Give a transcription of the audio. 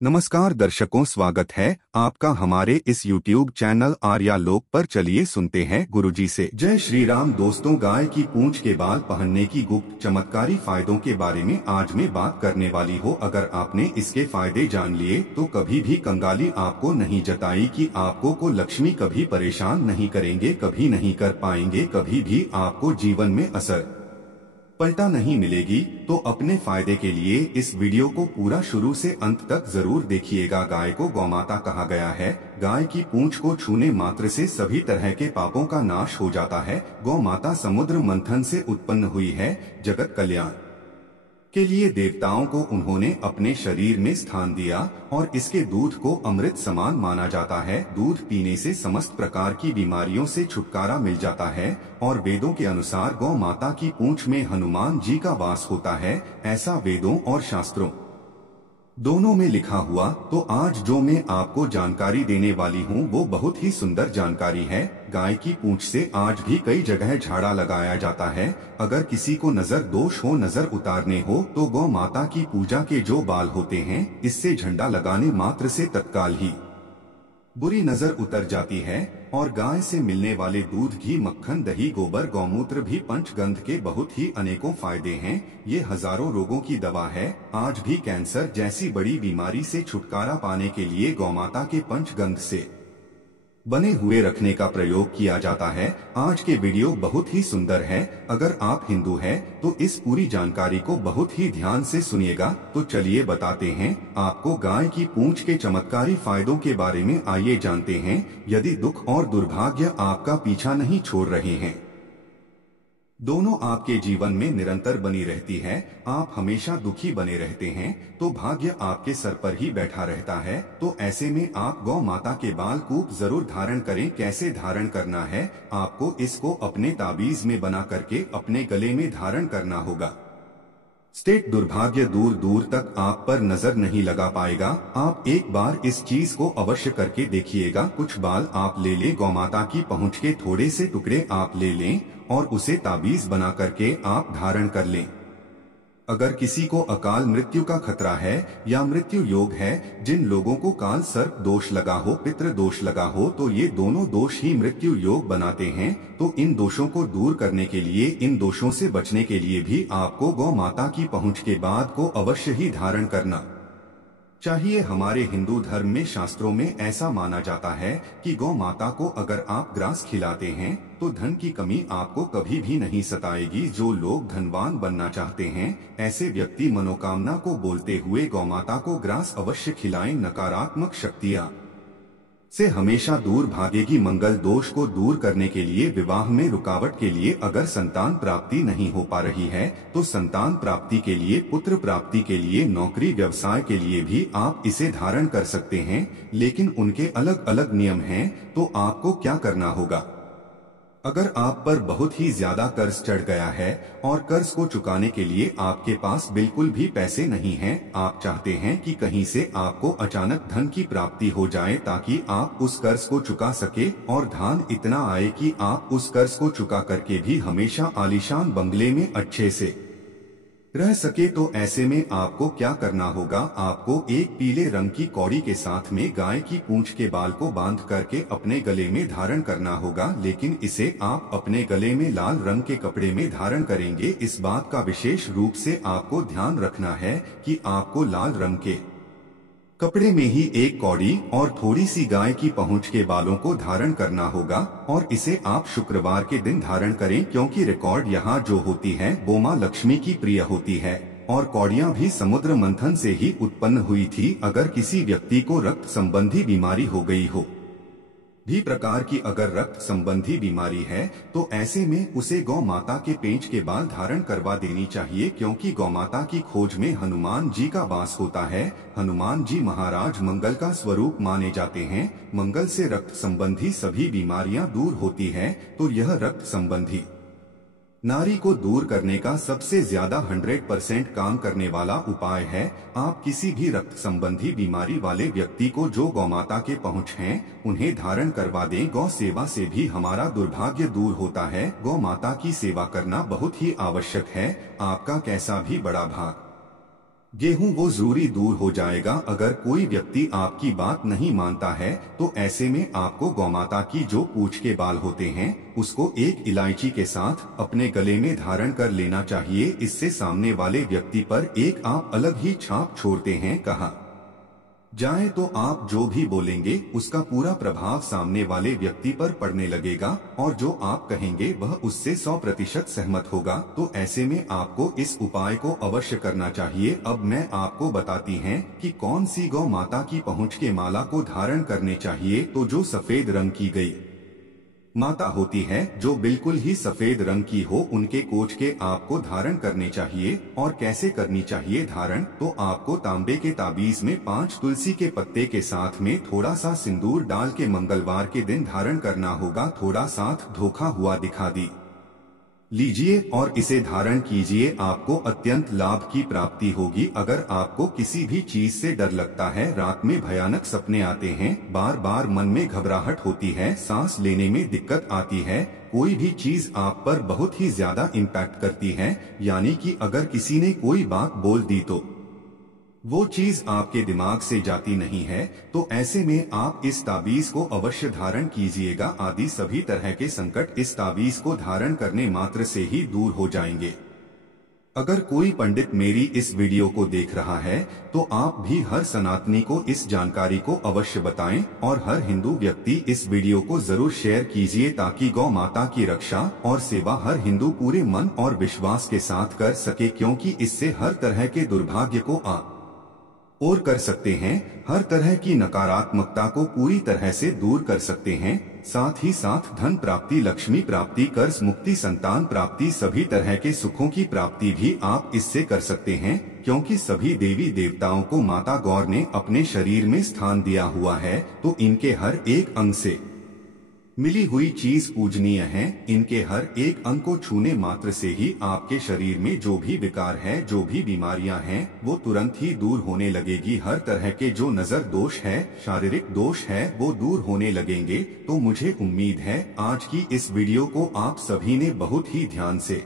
नमस्कार दर्शकों, स्वागत है आपका हमारे इस YouTube चैनल आर्या लोक पर। चलिए सुनते हैं गुरुजी से। जय श्री राम दोस्तों, गाय की पूंछ के बाल पहनने की गुप्त चमत्कारी फायदों के बारे में आज मैं बात करने वाली हूँ। अगर आपने इसके फायदे जान लिए तो कभी भी कंगाली आपको नहीं जताई कि आपको को लक्ष्मी कभी परेशान नहीं करेंगे, कभी नहीं कर पाएंगे, कभी भी आपको जीवन में असर पलटा नहीं मिलेगी। तो अपने फायदे के लिए इस वीडियो को पूरा शुरू से अंत तक जरूर देखिएगा। गाय को गौमाता कहा गया है। गाय की पूंछ को छूने मात्र से सभी तरह के पापों का नाश हो जाता है। गौमाता समुद्र मंथन से उत्पन्न हुई है। जगत कल्याण के लिए देवताओं को उन्होंने अपने शरीर में स्थान दिया और इसके दूध को अमृत समान माना जाता है। दूध पीने से समस्त प्रकार की बीमारियों से छुटकारा मिल जाता है और वेदों के अनुसार गौ माता की पूंछ में हनुमान जी का वास होता है, ऐसा वेदों और शास्त्रों दोनों में लिखा हुआ। तो आज जो मैं आपको जानकारी देने वाली हूँ वो बहुत ही सुंदर जानकारी है। गाय की पूंछ से आज भी कई जगह झाड़ा लगाया जाता है। अगर किसी को नजर दोष हो, नजर उतारने हो, तो गौ माता की पूजा के जो बाल होते हैं, इससे झंडा लगाने मात्र से तत्काल ही बुरी नजर उतर जाती है। और गाय से मिलने वाले दूध, घी, मक्खन, दही, गोबर, गौमूत्र भी पंचगंध के बहुत ही अनेकों फायदे हैं। ये हजारों रोगों की दवा है। आज भी कैंसर जैसी बड़ी बीमारी से छुटकारा पाने के लिए गौमाता के पंचगंध से बने हुए रखने का प्रयोग किया जाता है। आज के वीडियो बहुत ही सुंदर है। अगर आप हिंदू हैं तो इस पूरी जानकारी को बहुत ही ध्यान से सुनिएगा। तो चलिए बताते हैं आपको गाय की पूंछ के चमत्कारी फायदों के बारे में। आइए जानते हैं। यदि दुख और दुर्भाग्य आपका पीछा नहीं छोड़ रहे हैं, दोनों आपके जीवन में निरंतर बनी रहती है, आप हमेशा दुखी बने रहते हैं, तो भाग्य आपके सर पर ही बैठा रहता है, तो ऐसे में आप गौ माता के बाल कूप जरूर धारण करें। कैसे धारण करना है? आपको इसको अपने ताबीज में बना करके अपने गले में धारण करना होगा। स्टेट दुर्भाग्य दूर दूर तक आप पर नजर नहीं लगा पाएगा। आप एक बार इस चीज को अवश्य करके देखिएगा। कुछ बाल आप ले लें, गौमाता की पहुंच के थोड़े से टुकड़े आप ले लें और उसे ताबीज बना करके आप धारण कर लें। अगर किसी को अकाल मृत्यु का खतरा है या मृत्यु योग है, जिन लोगों को काल सर्प दोष लगा हो, पितृ दोष लगा हो, तो ये दोनों दोष ही मृत्यु योग बनाते हैं। तो इन दोषों को दूर करने के लिए, इन दोषों से बचने के लिए भी आपको गौ माता की पहुंच के बाद को अवश्य ही धारण करना चाहिए। हमारे हिंदू धर्म में, शास्त्रों में ऐसा माना जाता है कि गौ माता को अगर आप ग्रास खिलाते हैं तो धन की कमी आपको कभी भी नहीं सताएगी। जो लोग धनवान बनना चाहते हैं, ऐसे व्यक्ति मनोकामना को बोलते हुए गौ माता को ग्रास अवश्य खिलाएं। नकारात्मक शक्तियां से हमेशा दूर भागेगी। मंगल दोष को दूर करने के लिए, विवाह में रुकावट के लिए, अगर संतान प्राप्ति नहीं हो पा रही है तो संतान प्राप्ति के लिए, पुत्र प्राप्ति के लिए, नौकरी व्यवसाय के लिए भी आप इसे धारण कर सकते हैं। लेकिन उनके अलग अलग नियम हैं। तो आपको क्या करना होगा? अगर आप पर बहुत ही ज्यादा कर्ज चढ़ गया है और कर्ज को चुकाने के लिए आपके पास बिल्कुल भी पैसे नहीं हैं, आप चाहते हैं कि कहीं से आपको अचानक धन की प्राप्ति हो जाए ताकि आप उस कर्ज को चुका सके और धन इतना आए कि आप उस कर्ज को चुका करके भी हमेशा आलीशान बंगले में अच्छे से रह सके, तो ऐसे में आपको क्या करना होगा? आपको एक पीले रंग की कौड़ी के साथ में गाय की पूंछ के बाल को बांध करके अपने गले में धारण करना होगा। लेकिन इसे आप अपने गले में लाल रंग के कपड़े में धारण करेंगे। इस बात का विशेष रूप से आपको ध्यान रखना है कि आपको लाल रंग के कपड़े में ही एक कौड़ी और थोड़ी सी गाय की पहुंच के बालों को धारण करना होगा। और इसे आप शुक्रवार के दिन धारण करें, क्योंकि रिकॉर्ड यहाँ जो होती है वो माँ लक्ष्मी की प्रिय होती है और कौड़ियाँ भी समुद्र मंथन से ही उत्पन्न हुई थी। अगर किसी व्यक्ति को रक्त संबंधी बीमारी हो गई हो, भी प्रकार की अगर रक्त संबंधी बीमारी है, तो ऐसे में उसे गौ माता के पेंच के बाल धारण करवा देनी चाहिए, क्योंकि गौ माता की खोज में हनुमान जी का वास होता है। हनुमान जी महाराज मंगल का स्वरूप माने जाते हैं। मंगल से रक्त संबंधी सभी बीमारियां दूर होती है। तो यह रक्त संबंधी नारी को दूर करने का सबसे ज्यादा 100% काम करने वाला उपाय है। आप किसी भी रक्त संबंधी बीमारी वाले व्यक्ति को जो गौमाता के पहुंच हैं, उन्हें धारण करवा दें। गौ सेवा से भी हमारा दुर्भाग्य दूर होता है। गौ माता की सेवा करना बहुत ही आवश्यक है। आपका कैसा भी बड़ा भाग गेहूं वो जरूरी दूर हो जाएगा। अगर कोई व्यक्ति आपकी बात नहीं मानता है तो ऐसे में आपको गौमाता की जो पूंछ के बाल होते हैं उसको एक इलायची के साथ अपने गले में धारण कर लेना चाहिए। इससे सामने वाले व्यक्ति पर एक आप अलग ही छाप छोड़ते हैं। कहा जाए तो आप जो भी बोलेंगे उसका पूरा प्रभाव सामने वाले व्यक्ति पर पड़ने लगेगा और जो आप कहेंगे वह उससे 100% सहमत होगा। तो ऐसे में आपको इस उपाय को अवश्य करना चाहिए। अब मैं आपको बताती हैं कि कौन सी गौ माता की पहुँच के माला को धारण करने चाहिए। तो जो सफेद रंग की गई माता होती है, जो बिल्कुल ही सफेद रंग की हो, उनके कोच के आपको धारण करने चाहिए। और कैसे करनी चाहिए धारण? तो आपको तांबे के ताबीज में 5 तुलसी के पत्ते के साथ में थोड़ा सा सिंदूर डाल के मंगलवार के दिन धारण करना होगा। थोड़ा साथ धोखा हुआ दिखा लीजिए और इसे धारण कीजिए। आपको अत्यंत लाभ की प्राप्ति होगी। अगर आपको किसी भी चीज से डर लगता है, रात में भयानक सपने आते हैं, बार बार मन में घबराहट होती है, सांस लेने में दिक्कत आती है, कोई भी चीज आप पर बहुत ही ज्यादा इम्पैक्ट करती है, यानी कि अगर किसी ने कोई बात बोल दी तो वो चीज आपके दिमाग से जाती नहीं है, तो ऐसे में आप इस ताबीज को अवश्य धारण कीजिएगा। आदि सभी तरह के संकट इस ताबीज को धारण करने मात्र से ही दूर हो जाएंगे। अगर कोई पंडित मेरी इस वीडियो को देख रहा है तो आप भी हर सनातनी को इस जानकारी को अवश्य बताएं और हर हिंदू व्यक्ति इस वीडियो को जरूर शेयर कीजिए ताकि गौ माता की रक्षा और सेवा हर हिंदू पूरे मन और विश्वास के साथ कर सके, क्योंकि इससे हर तरह के दुर्भाग्य को आप और कर सकते हैं, हर तरह की नकारात्मकता को पूरी तरह से दूर कर सकते हैं। साथ ही साथ धन प्राप्ति, लक्ष्मी प्राप्ति, कर्ज मुक्ति, संतान प्राप्ति, सभी तरह के सुखों की प्राप्ति भी आप इससे कर सकते हैं, क्योंकि सभी देवी देवताओं को माता गौर ने अपने शरीर में स्थान दिया हुआ है। तो इनके हर एक अंग से मिली हुई चीज पूजनीय है। इनके हर एक अंग को छूने मात्र से ही आपके शरीर में जो भी विकार है, जो भी बीमारियां हैं, वो तुरंत ही दूर होने लगेगी। हर तरह के जो नजर दोष है, शारीरिक दोष है, वो दूर होने लगेंगे। तो मुझे उम्मीद है आज की इस वीडियो को आप सभी ने बहुत ही ध्यान से